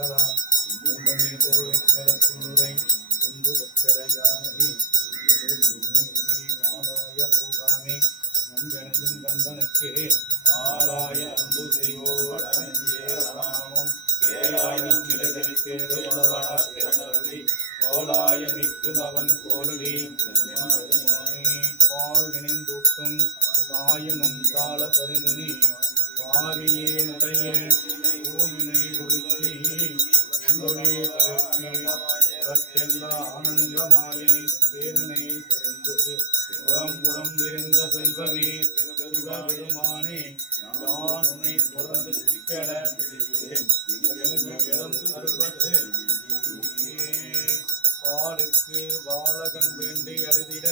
மக்களா திருவிக்கரத்துறை இந்து பச்சரையானை நாளாய போகாமே நஞ்சனையும் கந்தனுக்கு ஆளாய அன்பு செய்வோம் கேளாயம் கோலாய மிக்கும் அவன் கோலடி பால் இணைந்தூட்டும் தாயனும் தாள பருந்தனி பாரியே நுடைய பூவினை கொடுத்தி உள்ளொளி கருத்தெல்லா ஆனந்தமாயே பேரனை புரிந்து புறம் இருந்த செல்வமே பெருமானே நான் உன்னை தொடர்ந்து சிக்கட பாலுக்கு பாலகன் வேண்டி அழுதிட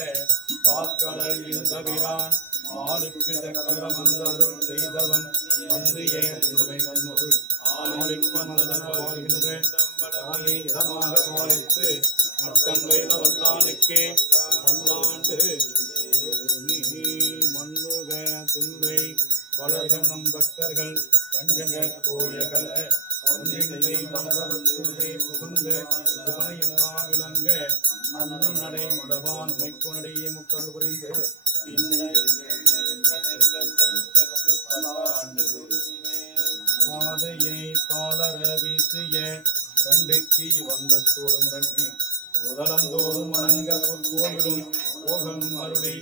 பாக்கடல் இந்த பிரான் ஆளுக்கு சக்கரம் அந்த அருள் செய்தவன் அன்றிய ஆளுக்கு மந்தன வாழ்கின்ற இடமாக பாலித்து மட்டம் வைல வல்லானுக்கே வல்லாண்டு மண்ணுக தில்லை வளர்க நம் பக்தர்கள் வஞ்சக கோயகல ஒன்றினை மண்டபத்திலே புகுந்து புகனையில்லா விளங்க அண்ணன் நடை மடவான் மைக்குனடைய முக்கல் புரிந்து பாதையை பாலர வீசிய தண்டைக்கு வந்த தோடுமுடனே உதலந்தோறும் அனங்க கோயிலும் போகன் மருளை